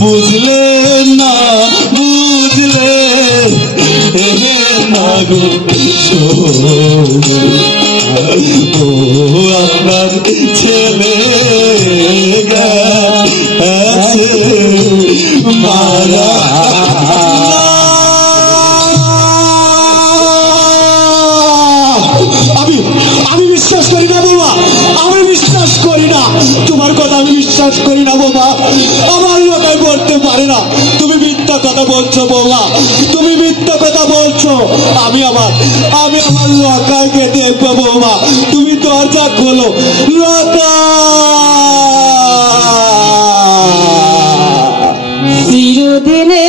বুঝলে না বুঝলে না গো আপনার ছেলে গেছে মারা। আমি বিশ্বাস করি না বাবা, আমি বিশ্বাস করি না, তোমার কথা আমি বিশ্বাস করি না বাবা। আমার লোকায় করতে পারে না, তুমি মিথ্যা কথা বলছো বাবা, তুমি মিথ্যা কথা বলছো। আমি আমার লোকাকে দেখবো বাবা, তুমি দরজা খোলো। লোকা চিরদিনে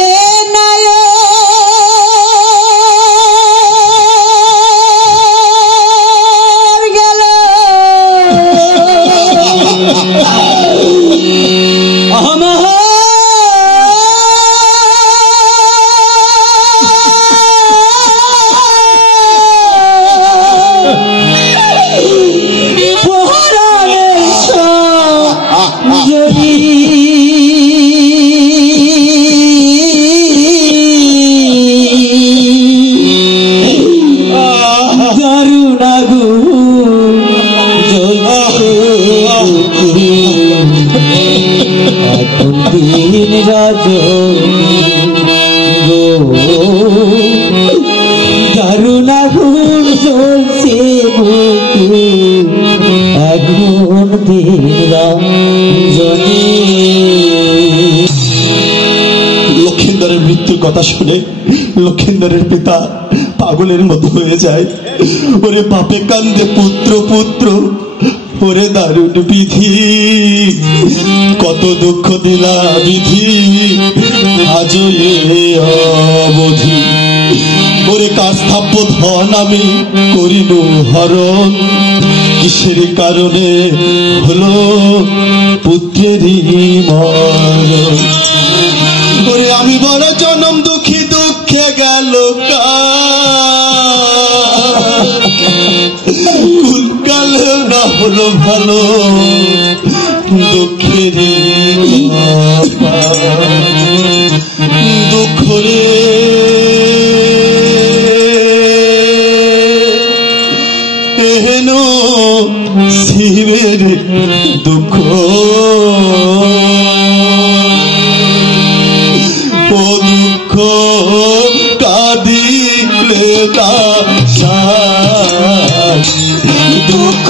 লক্ষিন্দরের মৃত্যুর কথা শুনে লক্ষিন্দরের পিতা পাগলের মতো হয়ে যায়। ওরে বাপে কান্দে পুত্র পুত্র, ওরে দারুণ বিধি, কত দুঃখ দিলা বিধি আজ অবধি। ওরে কার স্থাপ্য ধন আমি করিল হরণ, কিসের কারণে হলো পুত্রেরই মরণ। ওরে আমি বড় জনম দুঃখী, দুঃখে গেল কুলকাল না হলো ভালো, দুঃখেরই দুঃখ রে এহেন শিবের দুঃখ। ও দুঃখ কাঁদিলে তা দুঃখ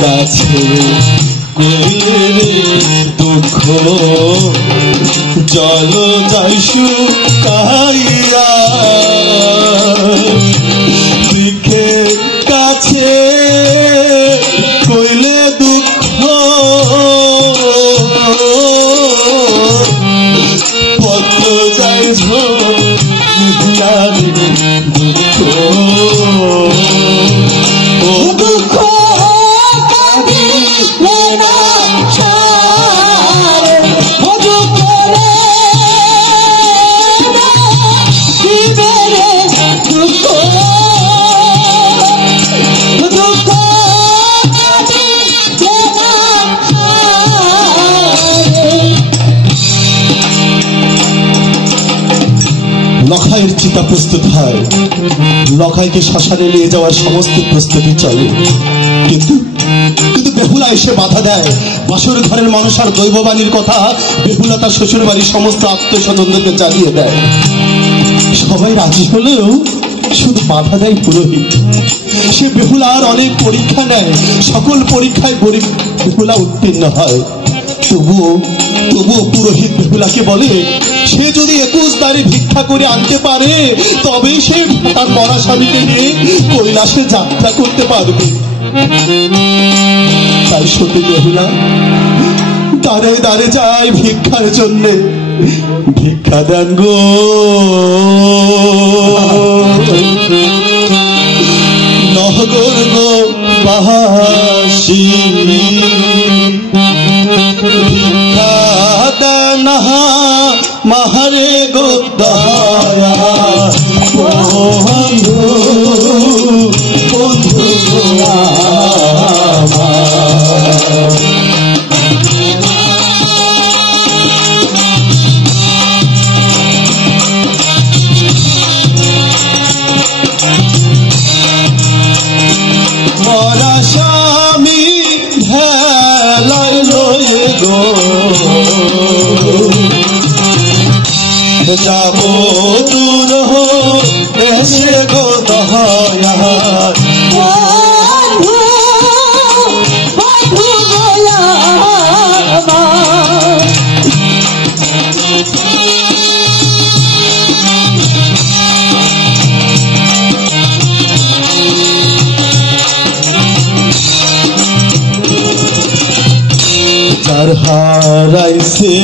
কাছে দুঃখ জল যাইসু কাইয়া, দুঃখের কাছে কইলে দুঃখ পত্র যাই দুঃখ। ও দুঃখ লখাইয়ের চিতা প্রস্তুত হয়, লখাইকে শ্মশানে নিয়ে যাওয়ার সমস্ত প্রস্তুতি চলে, কিন্তু বেহুলা এসে বাধা দেয়। বাসর ঘরের মানুষ আর দৈববাণীর কথা বেহুলা তার শ্বশুর বাড়ির সমস্ত আত্মীয়স্বজনদেরকে জানিয়ে দেয়। সবাই রাজি হলেও শুধু বাধা দেয় পুরোহিত। সে বেহুলার অনেক পরীক্ষা নেয়, সকল পরীক্ষায় বেহুলা উত্তীর্ণ হয়। তবুও পুরোহিত বেহুলাকে বলে, সে যদি 21 দ্বারে ভিক্ষা করে আনতে পারে তবে সে তার মরা স্বামীকে নিয়ে কৈলাসে যাত্রা করতে পারবে। তাই সতী বেহুলা দ্বারে দ্বারে যায় ভিক্ষার জন্য। ভিক্ষা দেন গো, নগর গো বাসী দাসী ভিক্ষা দেনা মাহারে গো দয়া বন্ধু বন্ধু মরা স্বামী ভেলাই লয়ে গো যাব দূর এসে গো দয়া বন্ধু বন্ধু দয়া যার হারাইছে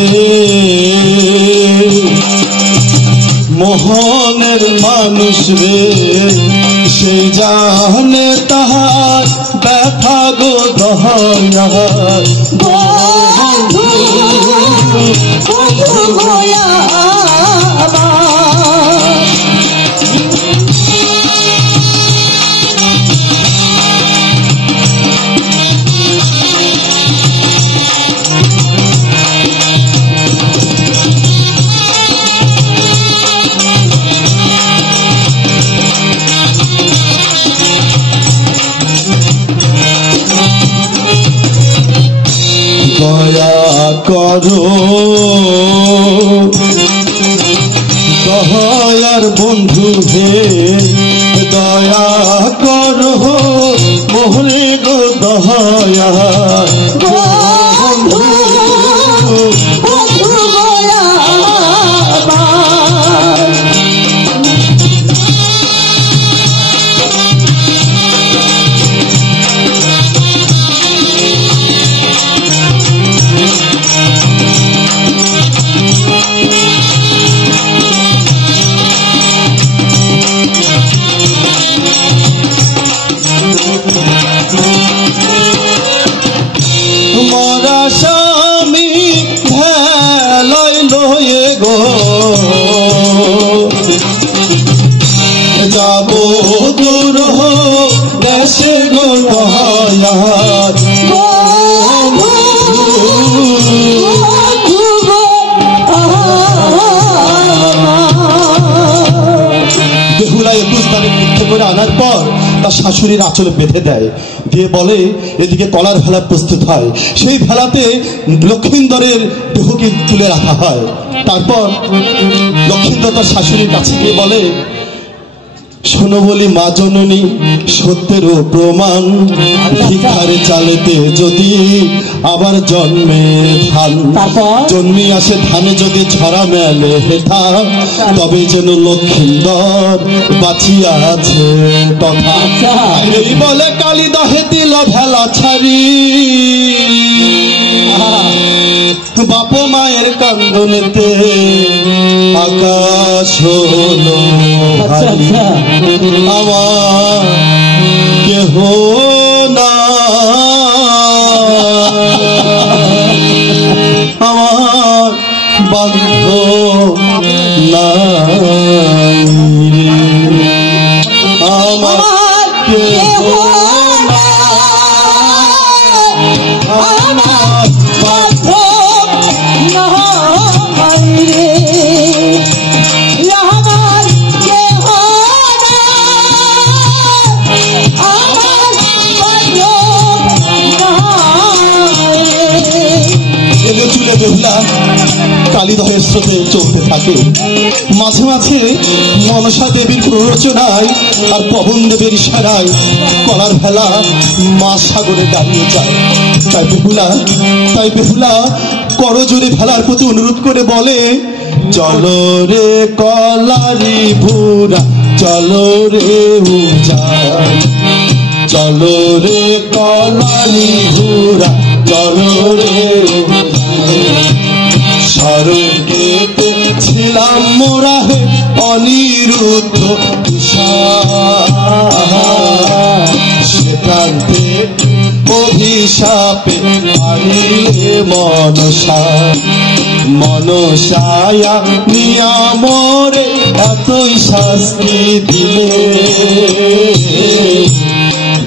মোহনের মানুষ রে সেই জানে তাহার ব্যথা গো দয়া বন্ধু বন্ধু দয়া দয়া করো দয়ার বন্ধু হে দয়া করো মোহরে গো দয়া বন্ধু বন্ধু দয়া মরা স্বামী ভেলাই লয়ে গো যাব দূর দেশে গো দয়া বেহুলা 21 তারিখ মিথ্যে করে আনার পর তার শাশুড়ির আঁচলে বেঁধে দেয়, দিয়ে বলে এদিকে কলার ভেলা প্রস্তুত হয়। সেই ভেলাতে লক্ষিন্দরের দেহকে তুলে রাখা হয়। তারপর লক্ষিন্দর তার শাশুড়ির কাছে গিয়ে বলে, শোনো বলি মা জননী, সত্যেরও প্রমাণ, ভিক্ষার চালেতে যদি আবার জন্মে ধান, জন্মি আসে ধানে যদি ঝরা মেলে হেথা, তবে যেন লক্ষিন্দর বাঁচিয়া আছে তথা। এই বলে কালী দহে দিল ভেলা ছাড়ি, বাপ মায়ের কান্দনেতে আকাশ হলো ভারী, আমার কেহ না, আমার বান্ধব নাই, আমার কেহ না, আমার বান্ধব নাই রে, আমার কেহ চুলে বেহুলা কালীদহের স্রোতে চলতে থাকে। মাঝে মাঝে মনসা দেবীর প্ররোচনায় আর পবন দেবের ইশারায় কলার ভেলা মা সাগরে দাঁড়িয়ে যায়। তাই বেহুলা করজোরে ভেলার প্রতি অনুরোধ করে বলে, চলো রে কলারি ভুরা, চলো রে উজান, চলো রে কলারি ভুরা, চলো রে স্বর্গেতে ছিলাম মোরা হে অনিরুদ্ধ সেখান থেকে ও অভিশাপে হারিয়ে মনসা মনসায়া নিয়ামরে এতই শাস্তি দিলে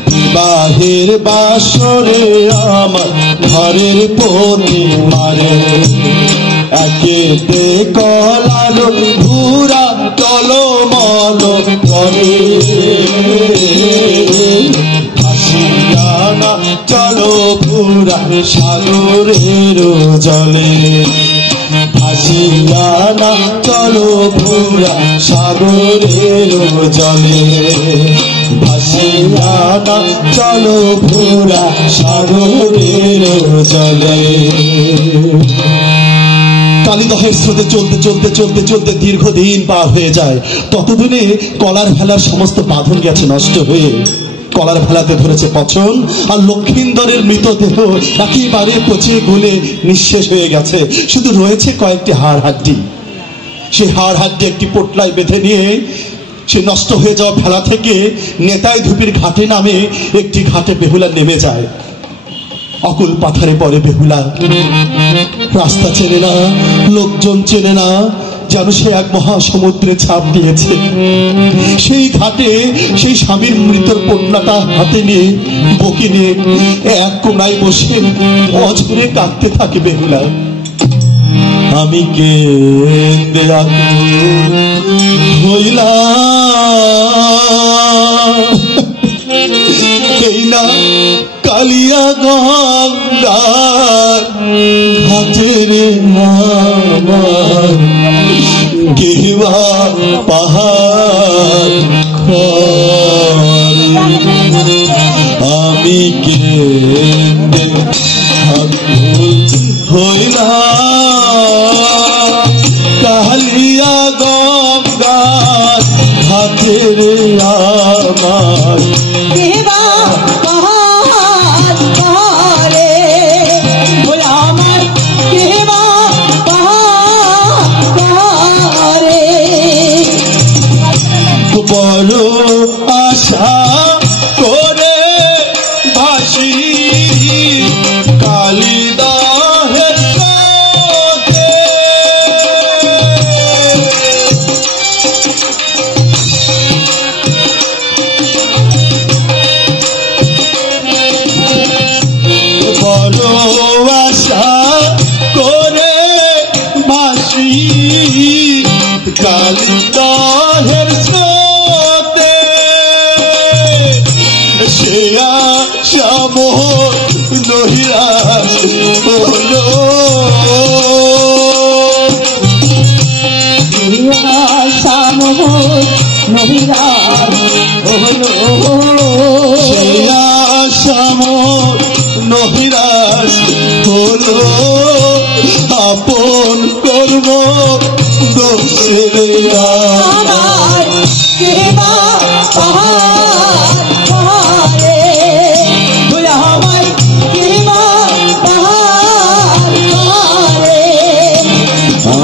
বিবাহের বাসরে আমার ঘরের প্রতি মারে একেতে কলালো ঘুরা টলমল করে ভাসিয়ানা চলো পুরা সাগরের জলে ভাসিয়ানা চলো পুরা সাগরের জলে ভাসিয়ানা চলো পুরা সাগরের জলে। কালীদহের স্রোতে চলতে চলতে চলতে চলতে দীর্ঘদিন পার হয়ে যায়। ততদিনে কলার ভেলার সমস্ত বাঁধন গেছে নষ্ট হয়ে। কলার ভেলাতে ধরেছে পচন, আর লক্ষিন্দরের মৃতদেহ একেবারে পচিয়ে গলে নিঃশেষ হয়ে গেছে। শুধু রয়েছে কয়েকটি হাড় হাড্ডি। সেই হাড় হাড্ডি একটি পোটলায় বেঁধে নিয়ে সে নষ্ট হয়ে যাওয়া ভেলা থেকে নেতাই ধুপির ঘাটে নামে একটি ঘাটে বেহুলা নেমে যায়। অকুল পাথারে পড়ে বেহুলা, রাস্তা চেনে না, লোকজন চেনে না, যেন সে এক মহাসমুদ্রে ছাপ দিয়েছে। সেই ঘাটে সেই স্বামীর মৃতর পোটলাটা হাতে নিয়ে বকি নিয়ে এক কোনায় বসে অঝরে কাঁদতে থাকে বেহুলা। আমি কে হইলাম এই না কালিয়া গঙ্গার ঘাটের কেবা পাহাড় আমি কে হইলাম কালিয়া গঙ্গার ঘাটের আমার বড় আশা করে ভাসি কালিদাহের স্রোতে বড় আশা করে ভাসি কালিদাহের স্রোতে শ্যামোহর নহিরাস হলো শ্যামোহর নহিরাস হলো শ্যামোহর নহিরাস হলো আপন কর্ম দোষের আমার কেবা পাহাড়ে আমার কেবা পাহাড়ে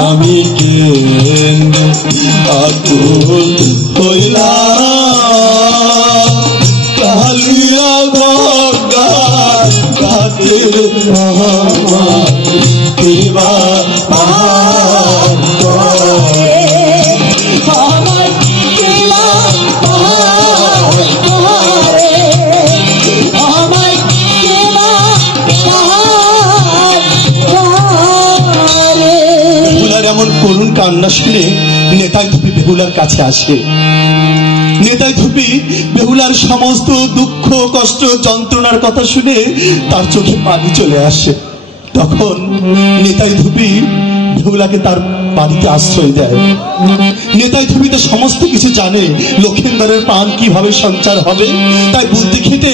আমি কেন্দ্র আকুল হইলাম কালিয়া গঙ্গার ঘাটের কেবা পাহাড় আমার কেবা পাহাড়ে আমার কেবা পাহাড়ে। বেহুলার এমন করুণ কান্না শুনে নেতাই ধুপি বেহুলার কাছে আসে। নেতাই ধুপি বেহুলার সমস্ত দুঃখ কষ্ট যন্ত্রণার কথা শুনে তার চোখে পানি চলে আসে। তখন নেতাই ধুপি বেহুলাকে তার বাড়িতে আশ্রয় দেয়। নেতাই ধুপি তো সমস্ত কিছু জানে, লক্ষিন্দরের প্রাণ কিভাবে সঞ্চার হবে। তাই বুদ্ধি খেতে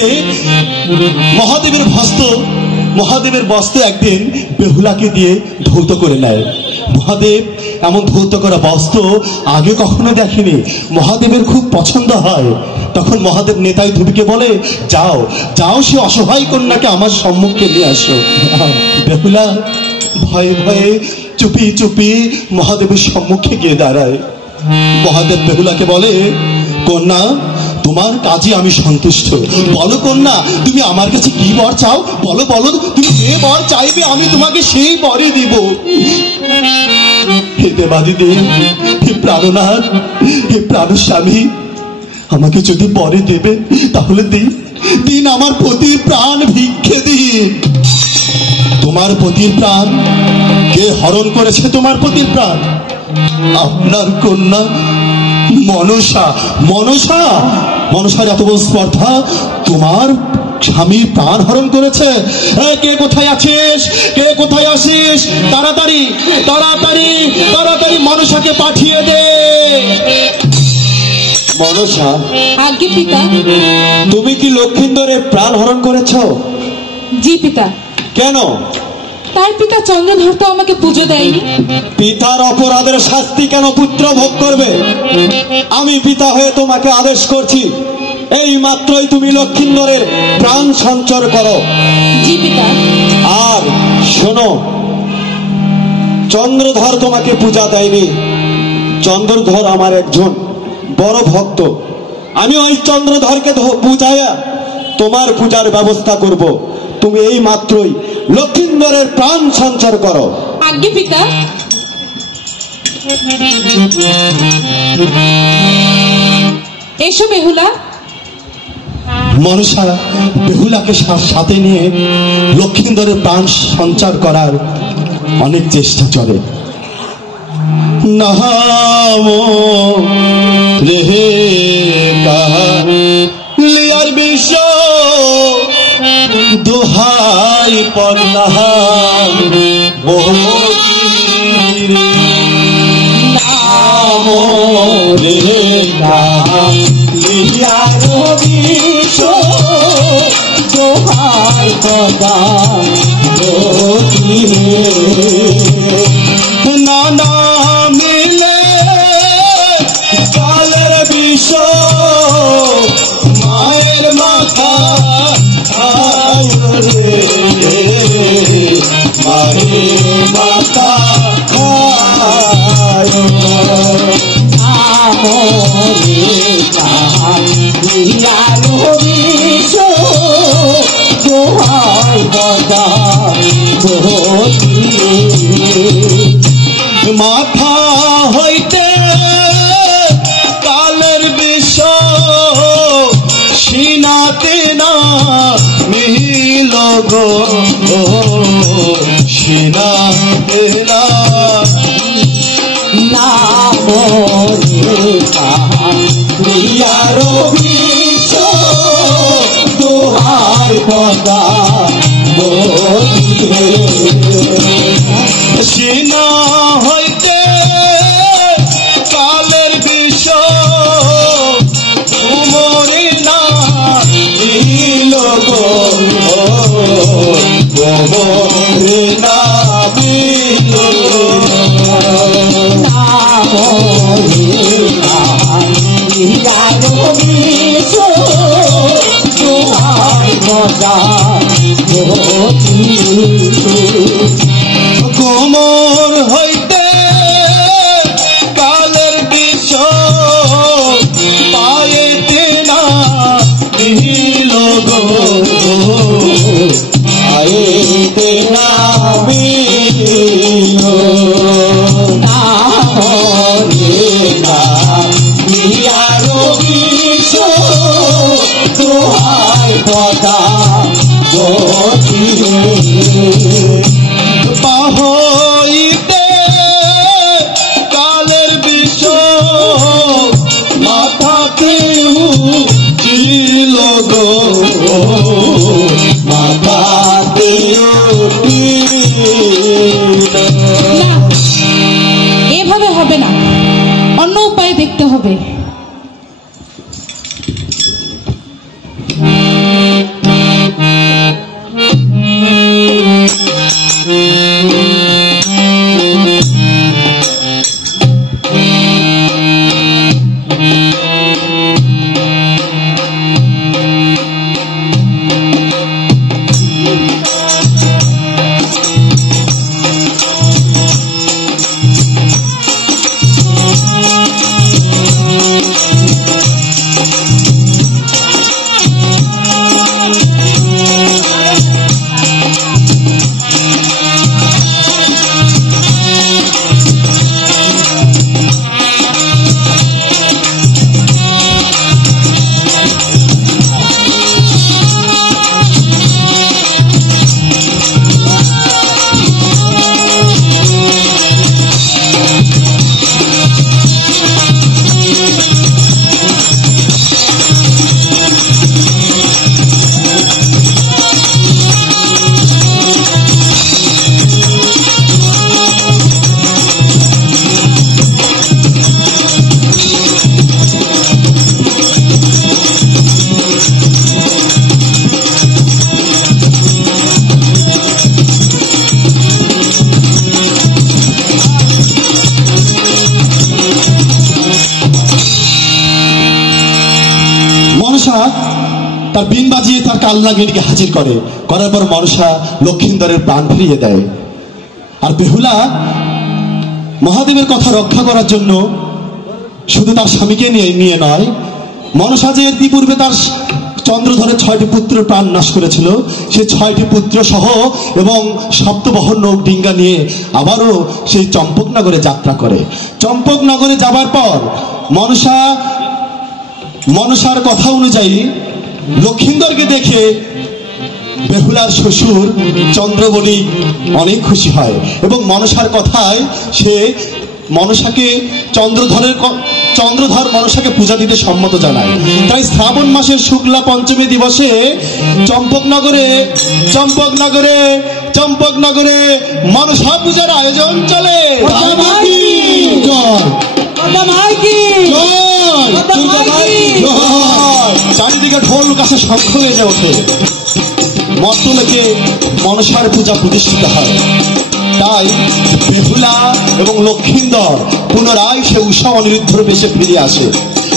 মহাদেবের বস্ত্র একদিন বেহুলাকে দিয়ে ধৌত করে নেয়। মহাদেব এমন ধৌত করা বস্ত্র আগে কখনো দেখেনি। মহাদেবের খুব পছন্দ হয়। তখন মহাদেব নেতাই ধুপিকে বলে, যাও যাও সে অসহায় কন্যাকে আমার সম্মুখে নিয়ে আসো। বেহুলা ভয়ে ভয়ে চুপি চুপি মহাদেবের সম্মুখে গিয়ে দাঁড়ায়। মহাদেব বেহুলাকে বলে, কন্যা তোমার কাজে আমি সন্তুষ্ট। বলো কন্যা, তুমি আমার কাছে কি বর চাও? বলো বলো, তুমি যে বর চাইবে আমি তোমাকে সেই বরই দিব। হে দেবাদি দেব, হে প্রাণনাথ, হে প্রাণস্বামী, আমাকে যদি বরে দেবে তাহলে দিন দিন আমার পতির প্রাণ ভিক্ষে দিন। তোমার পতির প্রাণ কে হরণ করেছে? তোমার পতির প্রাণ আপনার কন্যা মনসা। মনসা, মনসার এত বড় স্পর্ধা, তোমার স্বামীর প্রাণ হরণ করেছে। কে কোথায় আছিস? কে কোথায় আসিস? তাড়াতাড়ি তাড়াতাড়ি তাড়াতাড়ি মনসাকে পাঠিয়ে দে। মনসা, আজ্ঞে পিতা। তুমি কি লক্ষিন্দরের প্রাণ হরণ করেছ? জি পিতা। কেন? তার পিতা চন্দ্রধর তো আমাকে পুজো দেয়নি। পিতার অপরাধের শাস্তি কেন পুত্র ভোগ করবে? আমি পিতা হয়ে তোমাকে আদেশ করছি, এই মাত্রই তুমি লক্ষিন্দরের প্রাণ সঞ্চর করো। জি পিতা। আর শোনো, চন্দ্রধর তোমাকে পূজা দেয়নি। চন্দ্রধর আমার একজন বড় ভক্ত। আমি ওই চন্দ্রধরকে পূজায়া তোমার পূজার ব্যবস্থা করব। তুমি এই মাত্রই লক্ষিন্দরের প্রাণ সঞ্চর করো। আজ্ঞে পিতা। এসো বেহুলা। মনসা বেহুলাকে সাথে নিয়ে লক্ষিন্দরের প্রাণ সঞ্চার করার অনেক চেষ্টা চলে। নাম রেহে কালিয়ার বিষ দোহাই পন্না নাম রে কালিয়ার বিষ দোহাই পন্না নানা মিলে কালের বিষ মায়ের মাথা মায়ের মাথা মাথা হইতে কালের বিষ সিনাতে না মিল গো সিনাতে না নাম প্রিয়ার বিষ দোহাই পদা সিনা হইতে কালের বিষ উমরে না দিল গো উমরে না দিল কোমর হইতে কালের বিষ পায়েতে না দিল গো পায়েতে না দিল পাহইতে কালের বিষ মাথাতে উঠিল গো মাথাতে না, এভাবে হবে না, অন্য উপায় দেখতে হবে। তার বিন বাজিয়ে তার কালনাগিনীকে হাজির করার পর মনসা লক্ষিন্দরের প্রাণ ফিরিয়ে দেয়। আর বেহুলা মহাদেবের কথা রক্ষা করার জন্য শুধু তার স্বামীকে নিয়ে নয়, মনসা যে ইতিপূর্বে তার চন্দ্রধরের 6টি পুত্রের প্রাণ নাশ করেছিল, সে 6টি পুত্র সহ এবং সপ্তবহন নৌক ডিঙ্গা নিয়ে আবারও সেই চম্পকনগরে যাত্রা করে। চম্পকনগরে যাবার পর মনসার কথা অনুযায়ী লক্ষিন্দরকে দেখে বেহুলার শ্বশুর চন্দ্রবণী অনেক খুশি হয় এবং মনসার কথায় সে মনসাকে চন্দ্রধর মনসাকে পূজা দিতে সম্মত জানায়। তাই শ্রাবণ মাসের শুক্লা পঞ্চমী দিবসে চম্পকনগরে মনসা পূজার আয়োজন চলে। চারিদিকে ঢোল কাছে শঙ্খ বেজে ওঠে, মর্তলোকে মনসার পূজা প্রতিষ্ঠিত হয়। তাই বেহুলা এবং লক্ষিন্দর পুনরায় সে উষা অনিরুদ্ধর বেশে ফিরে আসে।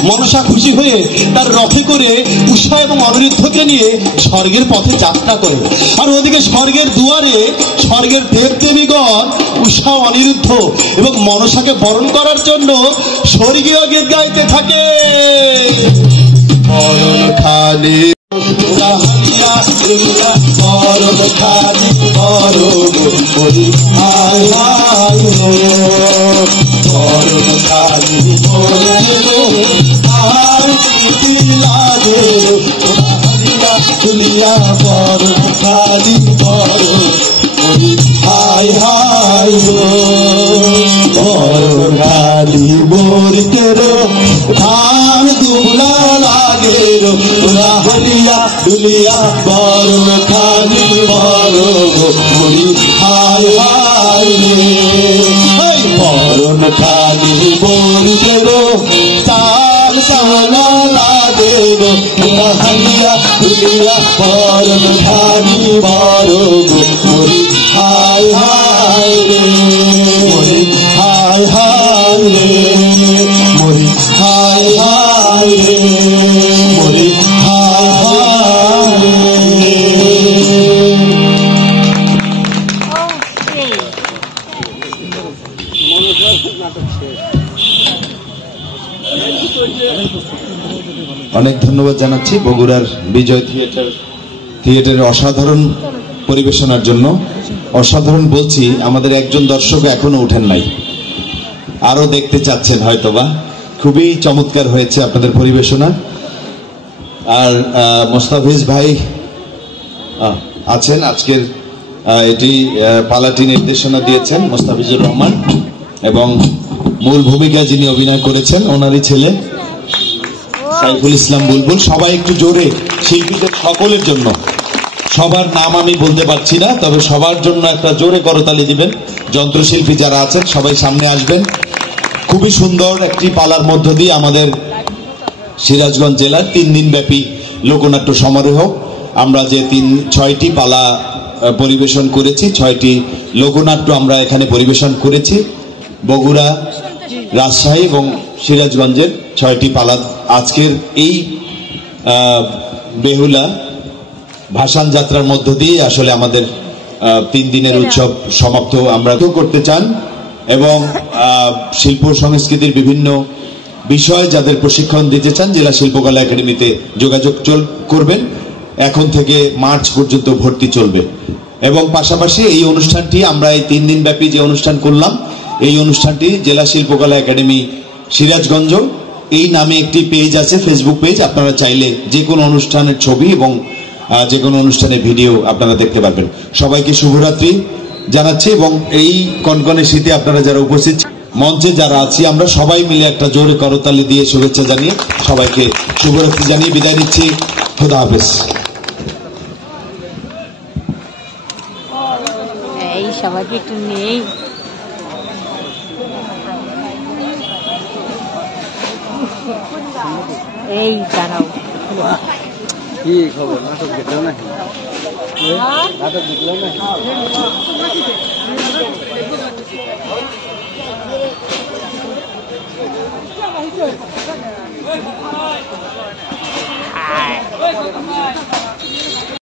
মনসা খুশি হয়ে তার রথে করে উষা এবং অনিরুদ্ধকে নিয়ে স্বর্গের পথে যাত্রা করে। আর ওদিকে স্বর্গের দুয়ারে স্বর্গের দেবদেবীগণ উষা অনিরুদ্ধ এবং মনসাকে বরণ করার জন্য স্বর্গীয় গীত গাইতে থাকে। দুলিয়া বরণ খালি বরণ খালি বরিতের তাল সামনা লাগে হলিয়া দুলিয়া বরণ খালি হায় হায় রে হায় হায় রে মরি হায় হায় রে মরি অনেক ধন্যবাদ জানাচ্ছি বগুড়ার বিজয় থিয়েটারের অসাধারণ পরিবেশনার জন্য। অসাধারণ বলছি, আমাদের একজন দর্শক এখনো উঠেন নাই, আরো দেখতে চাচ্ছেন হয়তোবা। খুবই চমৎকার হয়েছে আপনাদের পরিবেশনা। আর মোস্তাফিজ ভাই আছেন আজকের, এটি পালাটি নির্দেশনা দিয়েছেন মোস্তাফিজুর রহমান এবং মূল ভূমিকা যিনি অভিনয় করেছেন ওনারই ছেলে সাইফুল ইসলাম বুলবুল। সবাই একটু জোরে শিল্পীদের সকলের জন্য, সবার নাম আমি বলতে পারছি না, তবে সবার জন্য একটা জোরে করতালি দিবেন। যন্ত্রশিল্পী যারা আছেন সবাই সামনে আসবেন। খুবই সুন্দর একটি পালার মধ্য দিয়ে আমাদের সিরাজগঞ্জ জেলার 3 দিন ব্যাপী লোকনাট্য সমারোহ, আমরা যে 6টি পালা পরিবেশন করেছি, 6টি লোকনাট্য আমরা এখানে পরিবেশন করেছি। বগুড়া, রাজশাহী এবং সিরাজগঞ্জের 6টি পালা। আজকের এই বেহুলা ভাসান যাত্রার মধ্য দিয়ে আসলে আমাদের 3 দিনের উৎসব সমাপ্ত আমরা তো করতে চান এবং শিল্প সংস্কৃতির বিভিন্ন বিষয় যাদের প্রশিক্ষণ দিতে চান জেলা শিল্পকলা একাডেমিতে যোগাযোগ করবেন। এখন থেকে মার্চ পর্যন্ত ভর্তি চলবে এবং পাশাপাশি এই অনুষ্ঠানটি আমরা এই 3 দিন ব্যাপী যে অনুষ্ঠান করলাম, এই অনুষ্ঠানটি জেলা শিল্পকলা একাডেমি সিরাজগঞ্জ এই নামে একটি পেজ আছে, ফেসবুক পেজ। আপনারা চাইলে যে কোনো অনুষ্ঠানের ছবি এবং যে কোনো অনুষ্ঠানের ভিডিও আপনারা দেখতে পারবেন। সবাইকে শুভরাত্রি জানাচ্ছি এবং এই কনকনে শীতে আপনারা যারা উপস্থিত মঞ্চে যারা আছি আমরা সবাই মিলে একটা জোরে করতালি দিয়ে শুভেচ্ছা জানিয়ে সবাইকে শুভরাত্রি জানিয়ে বিদায় নিচ্ছি। খোদা হাফেজ। এই সবাইকে একটু নেই এই দাঁড়াও কি খবর? নাটক দেখলাম না, নাটক দেখলাম না। আয়